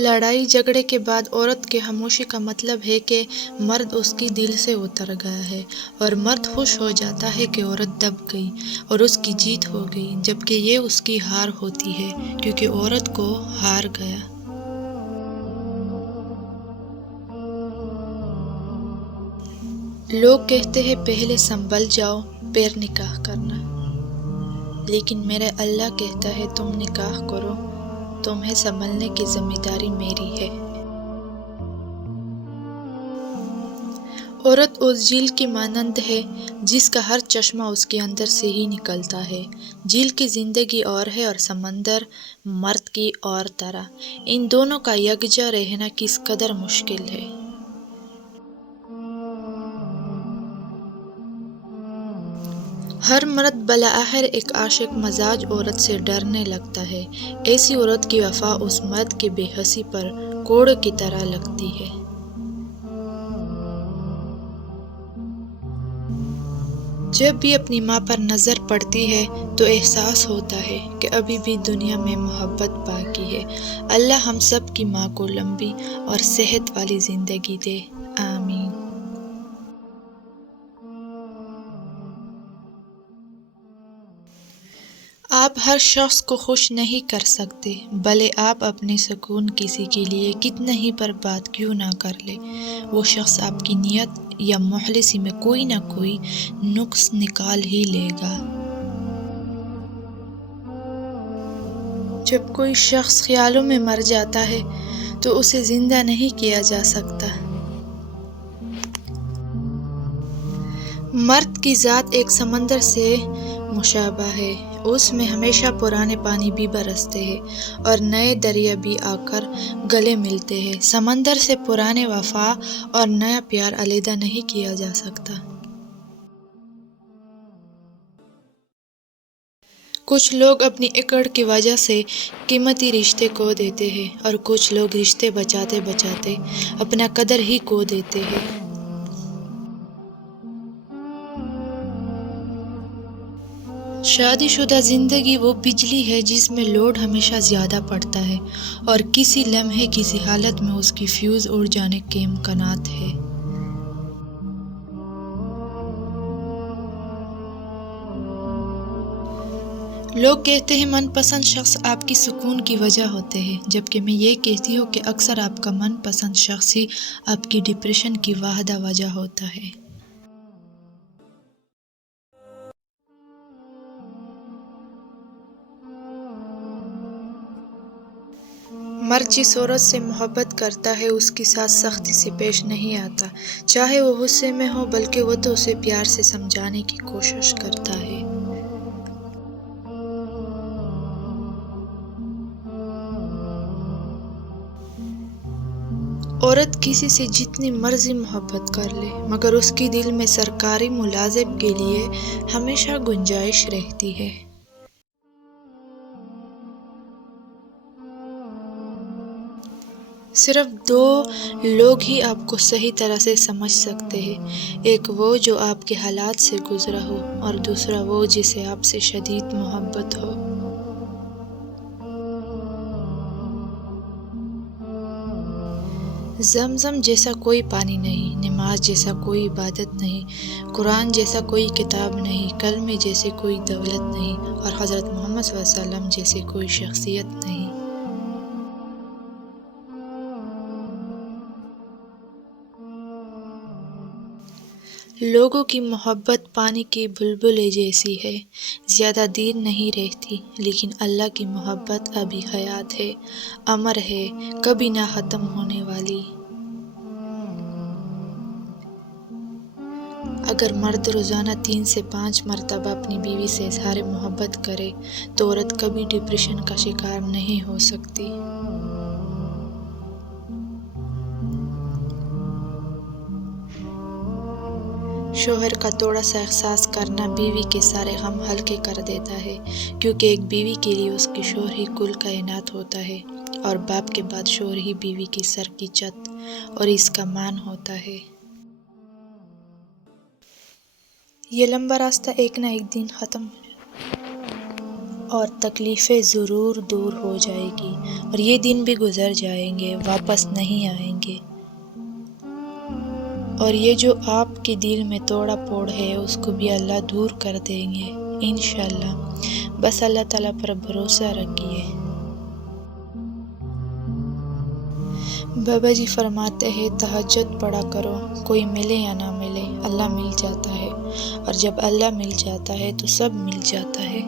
لڑائی جھگڑے کے بعد عورت کے خاموشی کا مطلب ہے کہ مرد اس کی دل سے اتر گیا ہے، اور مرد خوش ہو جاتا ہے کہ عورت دب گئی اور اس کی جیت ہو گئی، جبکہ یہ اس کی ہار ہوتی ہے کیونکہ عورت کو ہار گیا۔ لوگ کہتے ہیں پہلے سنبھل جاؤ پھر نکاح کرنا، لیکن میرے اللہ کہتا ہے تم نکاح کرو، تمہیں سنبھلنے کی ذمہ داری میری ہے۔ عورت اس جھیل کی مانند ہے جس کا ہر چشمہ اس کے اندر سے ہی نکلتا ہے۔ جھیل کی زندگی اور ہے اور سمندر مرد کی اور طرح، ان دونوں کا یکجا رہنا کس قدر مشکل ہے۔ ہر مرد بالآخر ایک عاشق مزاج عورت سے ڈرنے لگتا ہے، ایسی عورت کی وفا اس مرد کی بے حسی پر کوڑ کی طرح لگتی ہے۔ جب بھی اپنی ماں پر نظر پڑتی ہے تو احساس ہوتا ہے کہ ابھی بھی دنیا میں محبت باقی ہے۔ اللہ ہم سب کی ماں کو لمبی اور صحت والی زندگی دے، آمین۔ آپ ہر شخص کو خوش نہیں کر سکتے، بھلے آپ اپنے سکون کسی کے لیے کتنا ہی برباد کیوں نہ کر لیں، وہ شخص آپ کی نیت یا مخلصی میں کوئی نہ کوئی نقص نکال ہی لے گا۔ جب کوئی شخص خیالوں میں مر جاتا ہے تو اسے زندہ نہیں کیا جا سکتا۔ مرد کی ذات ایک سمندر سے مشابہ ہے، اس میں ہمیشہ پرانے پانی بھی برستے ہیں اور نئے دریا بھی آ کر گلے ملتے ہیں۔ سمندر سے پرانے وفا اور نیا پیار علیحدہ نہیں کیا جا سکتا۔ کچھ لوگ اپنی اکڑ کی وجہ سے قیمتی رشتے کھو دیتے ہیں اور کچھ لوگ رشتے بچاتے بچاتے اپنا قدر ہی کھو دیتے ہیں۔ شادی شدہ زندگی وہ بجلی ہے جس میں لوڈ ہمیشہ زیادہ پڑتا ہے اور کسی لمحے کسی حالت میں اس کی فیوز اڑ جانے کے امکانات ہے۔ لوگ کہتے ہیں من پسند شخص آپ کی سکون کی وجہ ہوتے ہیں، جبکہ میں یہ کہتی ہوں کہ اکثر آپ کا من پسند شخص ہی آپ کی ڈپریشن کی واحدہ وجہ ہوتا ہے۔ مرد جس عورت سے محبت کرتا ہے اس کے ساتھ سختی سے پیش نہیں آتا، چاہے وہ غصے میں ہو، بلکہ وہ تو اسے پیار سے سمجھانے کی کوشش کرتا ہے۔ عورت کسی سے جتنی مرضی محبت کر لے مگر اس کی دل میں سرکاری ملازم کے لیے ہمیشہ گنجائش رہتی ہے۔ صرف دو لوگ ہی آپ کو صحیح طرح سے سمجھ سکتے ہیں، ایک وہ جو آپ کے حالات سے گزرا ہو اور دوسرا وہ جسے آپ سے شدید محبت ہو۔ زمزم جیسا کوئی پانی نہیں، نماز جیسا کوئی عبادت نہیں، قرآن جیسا کوئی کتاب نہیں، کلمے جیسے کوئی دولت نہیں، اور حضرت محمد صلی اللہ علیہ وسلم جیسے کوئی شخصیت نہیں۔ لوگوں کی محبت پانی کے بلبلے جیسی ہے، زیادہ دیر نہیں رہتی، لیکن اللہ کی محبت ابھی حیات ہے، امر ہے، کبھی نہ ختم ہونے والی۔ اگر مرد روزانہ 3 سے 5 مرتبہ اپنی بیوی سے اظہار محبت کرے تو عورت کبھی ڈپریشن کا شکار نہیں ہو سکتی۔ شوہر کا تھوڑا سا احساس کرنا بیوی کے سارے غم ہلکے کر دیتا ہے، کیونکہ ایک بیوی کے لیے اس کے شوہر ہی کل کائنات ہوتا ہے، اور باپ کے بعد شوہر ہی بیوی کی سر کی چھت اور اس کا مان ہوتا ہے۔ یہ لمبا راستہ ایک نہ ایک دن ختم ہو جاتا ہے۔ اور تکلیفیں ضرور دور ہو جائے گی، اور یہ دن بھی گزر جائیں گے، واپس نہیں آئیں گے۔ اور یہ جو آپ کے دل میں توڑا پھوڑ ہے اس کو بھی اللہ دور کر دیں گے انشاءاللہ۔ بس اللہ تعالیٰ پر بھروسہ رکھیے۔ بابا جی فرماتے ہیں تہجد پڑھا کرو، کوئی ملے یا نہ ملے اللہ مل جاتا ہے، اور جب اللہ مل جاتا ہے تو سب مل جاتا ہے۔